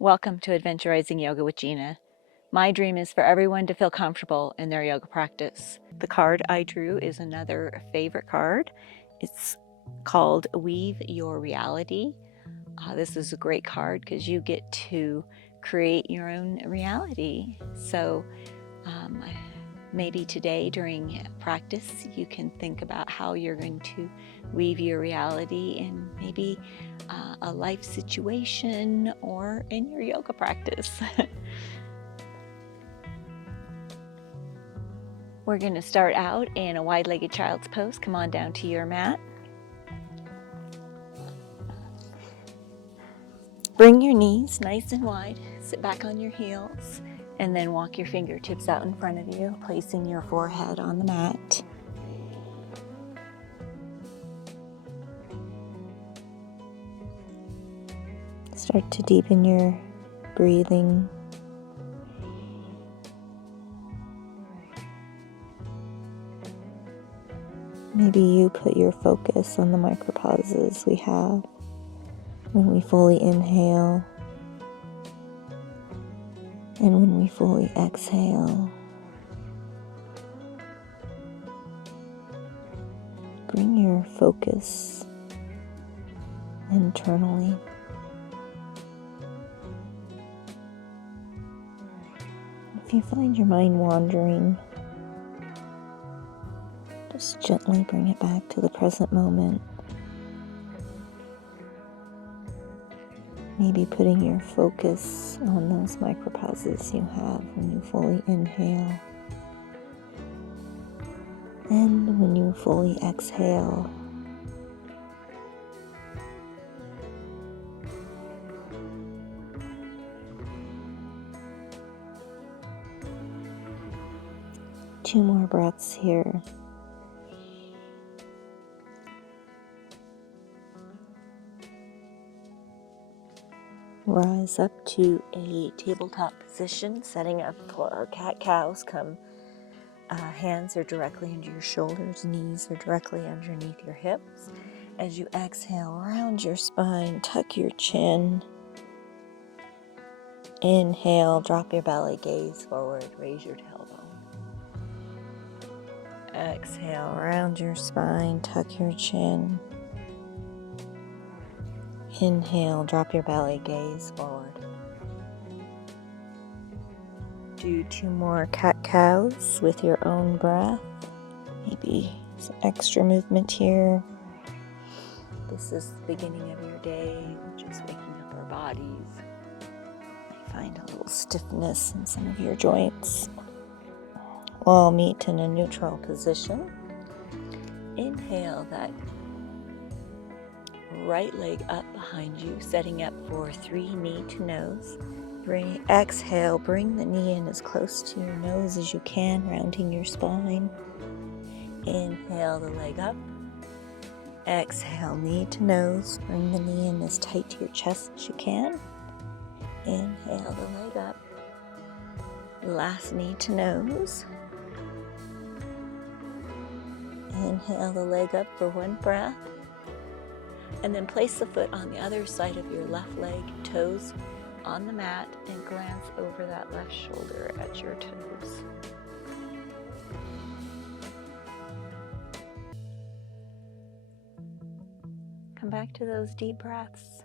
Welcome to Adventurizing Yoga with Gina. My dream is for everyone to feel comfortable in their yoga practice. The card I drew is another favorite card. It's called Weave Your Reality. This is a great card because you get to create your own reality. So maybe today during practice you can think about how you're going to weave your reality in maybe a life situation or in your yoga practice. We're going to start out in a wide-legged child's pose. Come on down to your mat. Bring your knees nice and wide. Sit back on your heels and then walk your fingertips out in front of you, placing your forehead on the mat. Start to deepen your breathing. Maybe you put your focus on the micropauses we have when we fully inhale and when we fully exhale. Bring your focus internally. If you find your mind wandering, just gently bring it back to the present moment. Maybe putting your focus on those micropauses you have when you fully inhale and when you fully exhale. Two more breaths here. Rise up to a tabletop position, setting up for our cat-cows. Hands are directly under your shoulders, knees are directly underneath your hips. As you exhale, round your spine, tuck your chin. Inhale, drop your belly, gaze forward, raise your tailbone. Exhale, round your spine, tuck your chin. Inhale, drop your belly, gaze forward. Do two more cat-cows with your own breath. Maybe some extra movement here. This is the beginning of your day. We're just waking up our bodies. You find a little stiffness in some of your joints. We'll meet in a neutral position. Inhale that right leg up behind you, setting up for 3 knee to nose. Exhale, bring the knee in as close to your nose as you can, rounding your spine. Inhale the leg up. Exhale, knee to nose. Bring the knee in as tight to your chest as you can. Inhale the leg up. Last knee to nose. Inhale the leg up for 1 breath. And then place the foot on the other side of your left leg, toes on the mat, and glance over that left shoulder at your toes. Come back to those deep breaths.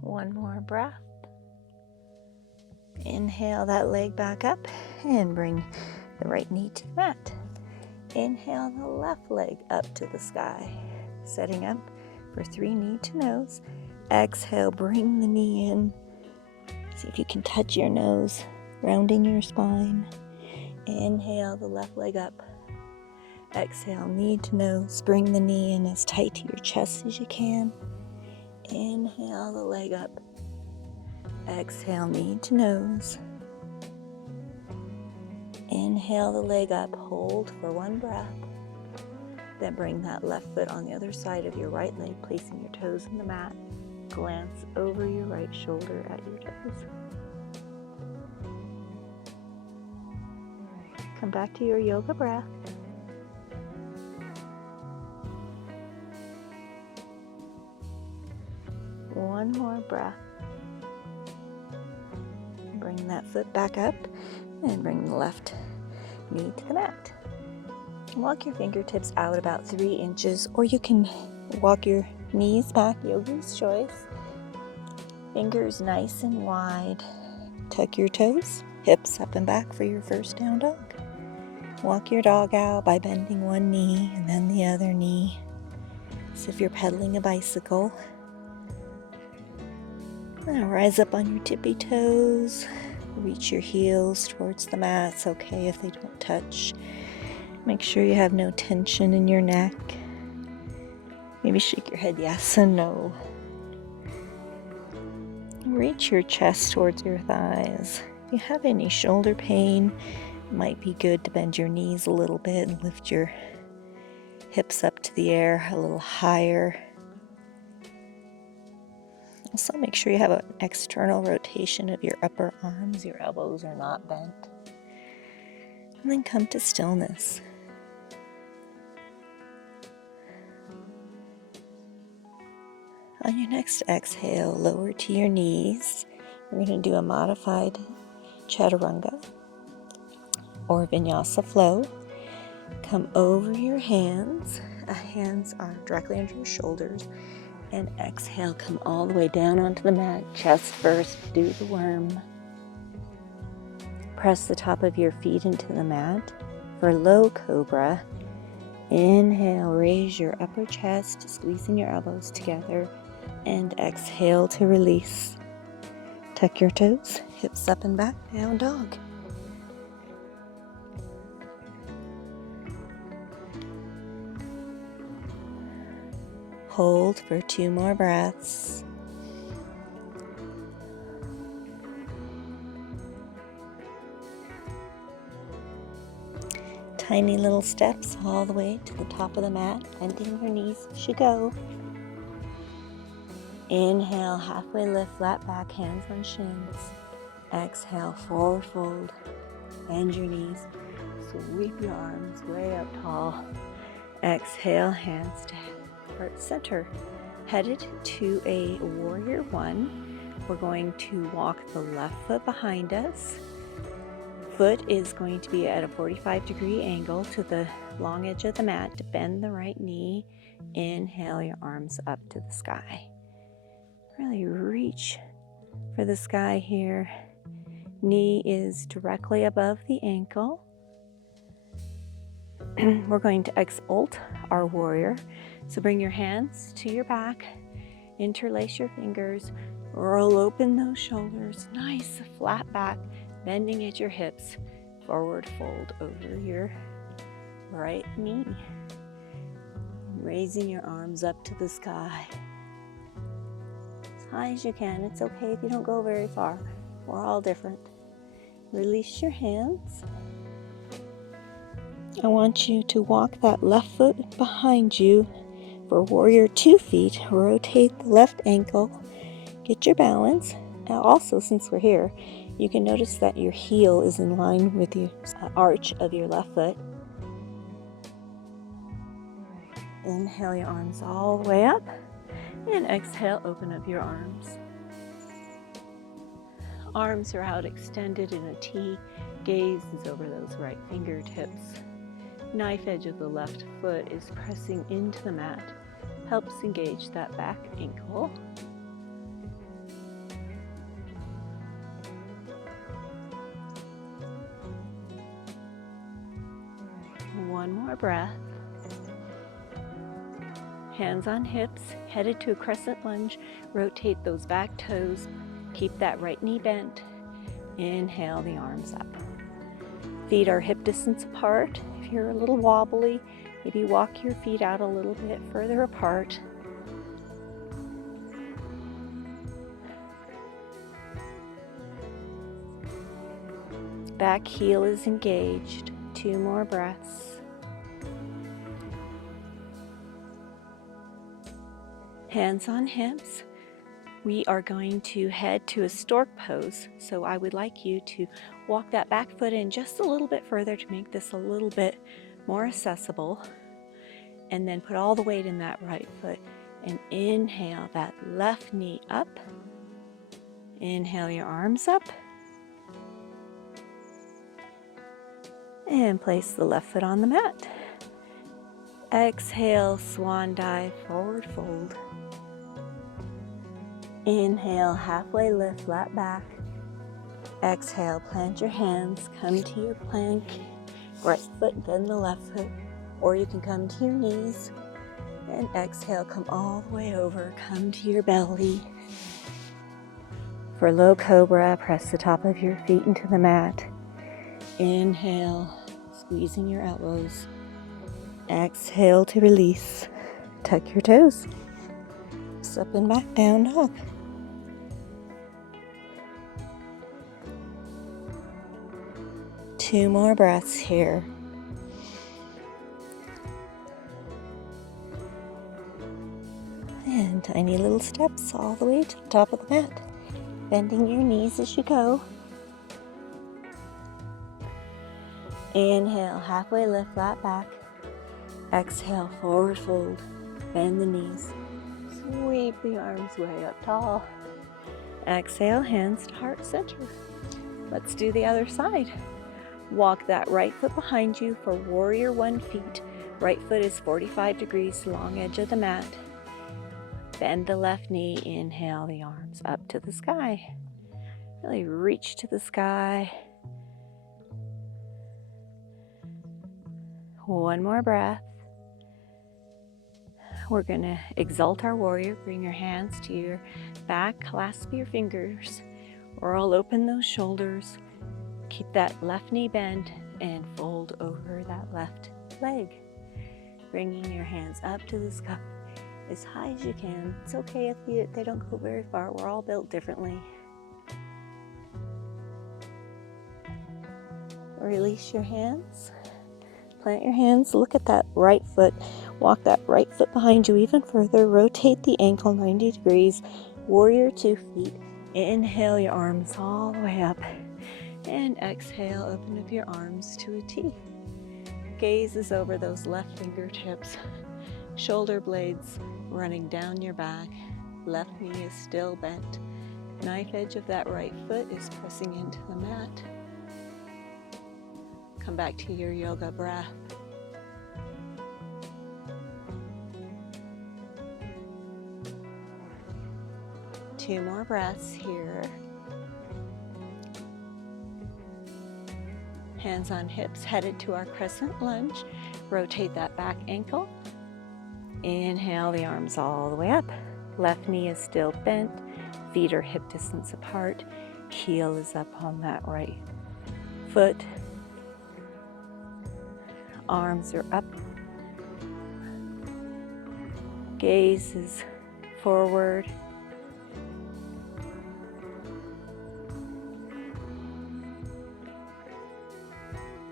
One more breath. Inhale that leg back up and bring the right knee to the mat. Inhale the left leg up to the sky, setting up for 3 knee to nose. Exhale, bring the knee in. See if you can touch your nose, rounding your spine. Inhale the left leg up. Exhale, knee to nose. Bring the knee in as tight to your chest as you can. Inhale the leg up. Exhale, knee to nose. Inhale the leg up. Hold for 1 breath. Then bring that left foot on the other side of your right leg, placing your toes in the mat. Glance over your right shoulder at your toes. Come back to your yoga breath. One more breath. Bring that foot back up and bring the left knee to the mat. Walk your fingertips out about 3 inches, or you can walk your knees back, yogi's choice. Fingers nice and wide. Tuck your toes, hips up and back for your first down dog. Walk your dog out by bending one knee and then the other knee, as if you're pedaling a bicycle. Now rise up on your tippy toes. Reach your heels towards the mat. It's okay if they don't touch. Make sure you have no tension in your neck. Maybe shake your head yes and no. Reach your chest towards your thighs. If you have any shoulder pain, it might be good to bend your knees a little bit and lift your hips up to the air a little higher. Also, make sure you have an external rotation of your upper arms. Your elbows are not bent. And then come to stillness. On your next exhale, lower to your knees. We're going to do a modified chaturanga or vinyasa flow. Come over your hands. Hands are directly under your shoulders. And exhale, come all the way down onto the mat. Chest first, do the worm. Press the top of your feet into the mat. For low cobra, inhale, raise your upper chest, squeezing your elbows together. And exhale to release. Tuck your toes, hips up and back, down dog. Hold for 2 more breaths. Tiny little steps all the way to the top of the mat, bending your knees as you go. Inhale, halfway lift, flat back, hands on shins. Exhale, forward fold, bend your knees, sweep your arms way up tall. Exhale, hands to heart center. Headed to a warrior 1. We're going to walk the left foot behind us. Foot is going to be at a 45-degree angle to the long edge of the mat. To bend the right knee, inhale your arms up to the sky. Really reach for the sky here. Knee is directly above the ankle. We're going to exalt our warrior. So bring your hands to your back, interlace your fingers, roll open those shoulders, nice flat back, bending at your hips, forward fold over your right knee, raising your arms up to the sky. As high as you can. It's okay if you don't go very far. We're all different. Release your hands. I want you to walk that left foot behind you for warrior 2 feet. Rotate the left ankle. Get your balance. Now also, since we're here, you can notice that your heel is in line with the arch of your left foot. Inhale your arms all the way up. And exhale, open up your arms. Arms are out extended in a T. Gaze is over those right fingertips. Knife edge of the left foot is pressing into the mat. Helps engage that back ankle. One more breath. Hands on hips, headed to a crescent lunge. Rotate those back toes. Keep that right knee bent. Inhale the arms up. Feet are hip distance apart. If you're a little wobbly, maybe walk your feet out a little bit further apart. Back heel is engaged. 2 more breaths. Hands on hips. We are going to head to a stork pose. So I would like you to walk that back foot in just a little bit further to make this a little bit more accessible. And then put all the weight in that right foot. And inhale that left knee up. Inhale your arms up. And place the left foot on the mat. Exhale, swan dive, forward fold. Inhale, halfway lift, flat back. Exhale, plant your hands, come to your plank. Right foot, bend the left foot. Or you can come to your knees. And exhale, come all the way over, come to your belly. For low cobra, press the top of your feet into the mat. Inhale, squeezing your elbows. Exhale to release. Tuck your toes. Up and back, down dog. Two more breaths here. And tiny little steps all the way to the top of the mat. Bending your knees as you go. Inhale, halfway lift, flat back. Exhale, forward fold. Bend the knees. Sweep the arms way up tall. Exhale, hands to heart center. Let's do the other side. Walk that right foot behind you for warrior 1 feet. Right foot is 45 degrees, long edge of the mat. Bend the left knee, inhale the arms up to the sky. Really reach to the sky. One more breath. We're going to exalt our warrior. Bring your hands to your back, clasp your fingers. Roll open those shoulders. Keep that left knee bent and fold over that left leg. Bringing your hands up to the sky as high as you can. It's okay if they don't go very far. We're all built differently. Release your hands. Plant your hands. Look at that right foot. Walk that right foot behind you even further. Rotate the ankle 90 degrees. Warrior 2 feet. Inhale your arms all the way up. And exhale, open up your arms to a T. Gaze is over those left fingertips. Shoulder blades running down your back. Left knee is still bent. Knife edge of that right foot is pressing into the mat. Come back to your yoga breath. Two more breaths here. Hands on hips, headed to our crescent lunge. Rotate that back ankle. Inhale the arms all the way up. Left knee is still bent. Feet are hip distance apart. Heel is up on that right foot. Arms are up. Gaze is forward.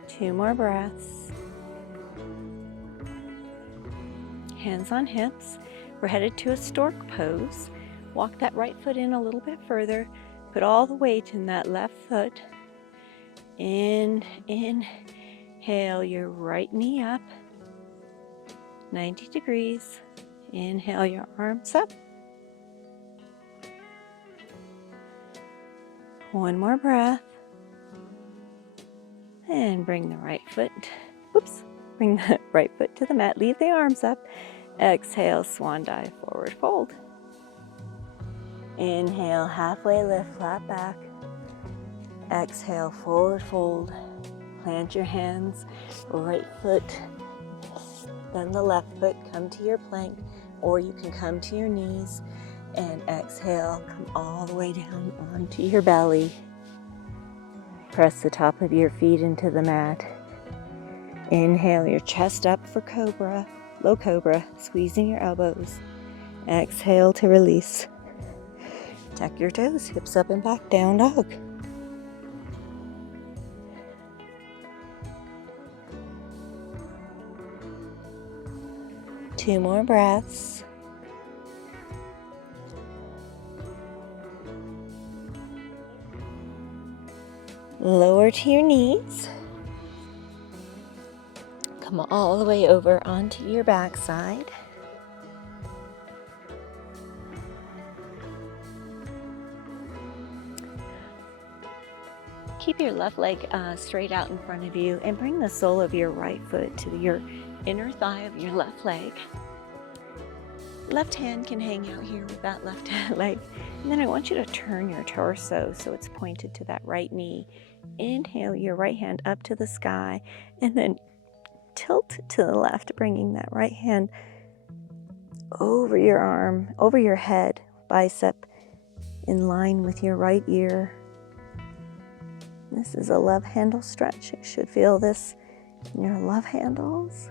Two more breaths. Hands on hips. We're headed to a stork pose. Walk that right foot in a little bit further. Put all the weight in that left foot. Inhale your right knee up. 90 degrees. Inhale your arms up. One more breath. And bring the right foot to the mat. Leave the arms up. Exhale, swan dive, forward fold. Inhale, halfway lift, flat back. Exhale, forward fold. Plant your hands, right foot, then the left foot. Come to your plank, or you can come to your knees. And exhale, come all the way down onto your belly. Press the top of your feet into the mat. Inhale your chest up for cobra, low cobra, squeezing your elbows. Exhale to release. Tuck your toes, hips up and back, down dog. Two more breaths. Lower to your knees. Come all the way over onto your backside. Keep your left leg straight out in front of you and bring the sole of your right foot to your inner thigh of your left leg. Left hand can hang out here with that left leg. And then I want you to turn your torso so it's pointed to that right knee. Inhale your right hand up to the sky and then tilt to the left, bringing that right hand over your arm, over your head, bicep in line with your right ear. This is a love handle stretch. You should feel this in your love handles.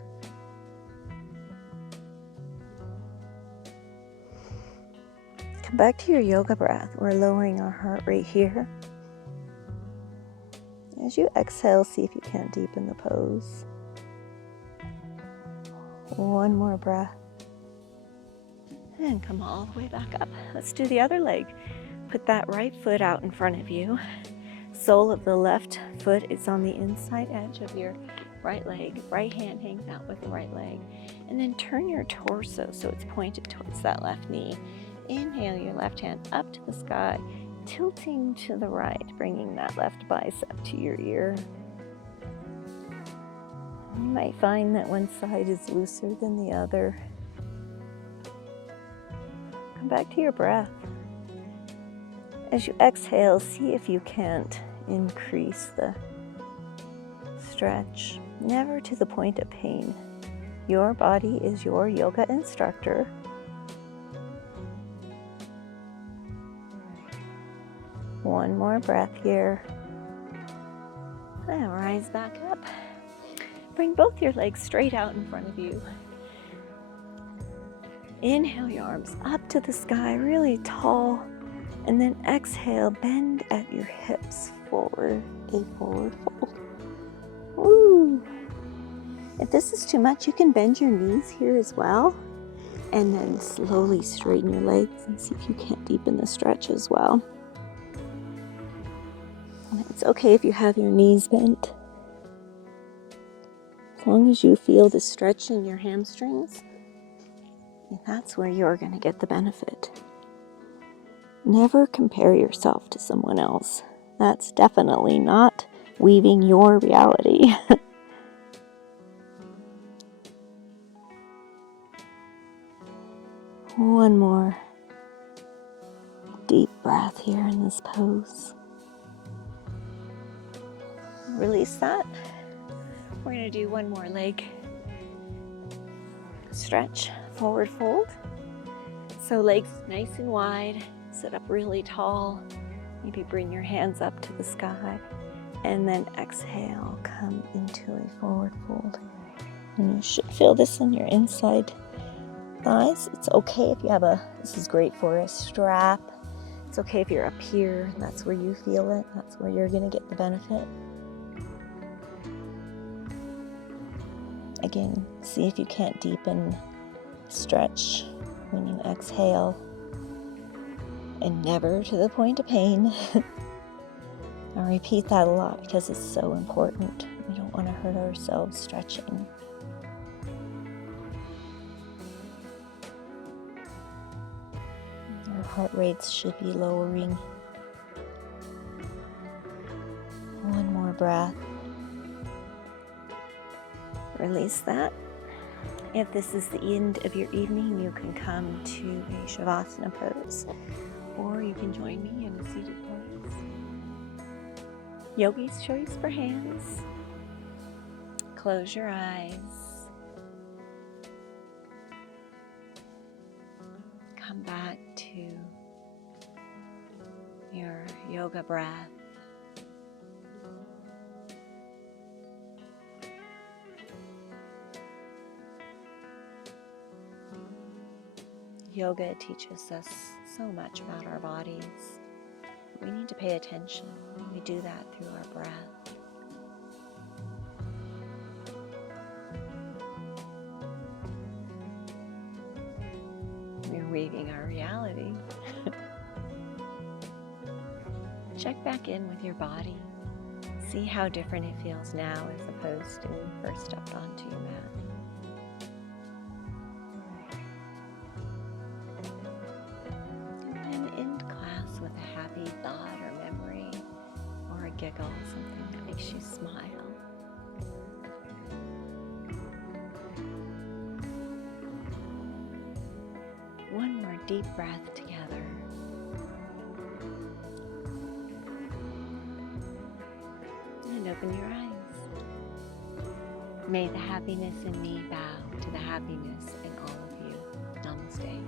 Come back to your yoga breath. We're lowering our heart rate here. As you exhale, see if you can't deepen the pose. One more breath. And come all the way back up. Let's do the other leg. Put that right foot out in front of you. Sole of the left foot is on the inside edge of your right leg. Right hand hangs out with the right leg. And then turn your torso so it's pointed towards that left knee. Inhale your left hand up to the sky, tilting to the right, bringing that left bicep to your ear. You might find that one side is looser than the other. Come back to your breath. As you exhale, see if you can't increase the stretch, never to the point of pain. Your body is your yoga instructor. One more breath here. And rise back up. Bring both your legs straight out in front of you. Inhale your arms up to the sky, really tall. And then exhale, bend at your hips forward, a forward fold. Woo. If this is too much, you can bend your knees here as well. And then slowly straighten your legs and see if you can't deepen the stretch as well. And it's okay if you have your knees bent. As long as you feel the stretch in your hamstrings, that's where you're going to get the benefit. Never compare yourself to someone else. That's definitely not weaving your reality. One more deep breath here in this pose. Release that. We're going to do one more leg stretch, forward fold. So legs nice and wide, sit up really tall. Maybe bring your hands up to the sky. And then exhale, come into a forward fold. And you should feel this in your inside thighs. It's okay if you have this is great for a strap. It's okay if you're up here, that's where you feel it. That's where you're going to get the benefit. Again, see if you can't deepen stretch when you exhale. And never to the point of pain. I repeat that a lot because it's so important. We don't want to hurt ourselves stretching. Our heart rates should be lowering. One more breath. Release that. If this is the end of your evening, you can come to a Shavasana pose, or you can join me in a seated pose. Yogi's choice for hands. Close your eyes. Come back to your yoga breath. Yoga teaches us so much about our bodies. We need to pay attention. We do that through our breath. We're weaving our reality. Check back in with your body. See how different it feels now as opposed to when you first stepped onto your mat. Thought or memory or a gift giggle, something that makes you smile. One more deep breath together. And open your eyes. May the happiness in me bow to the happiness in all of you. Namaste.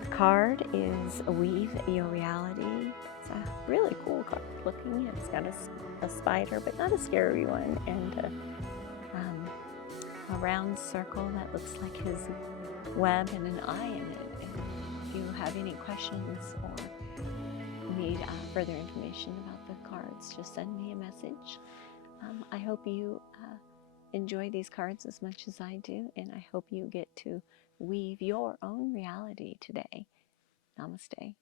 The card is Weave Your Reality. It's a really cool card looking. It's got a spider, but not a scary one, and a round circle that looks like his web and an eye in it. And if you have any questions or need further information about the cards, just send me a message. I hope you enjoy these cards as much as I do, and I hope you get to weave your own reality today. Namaste.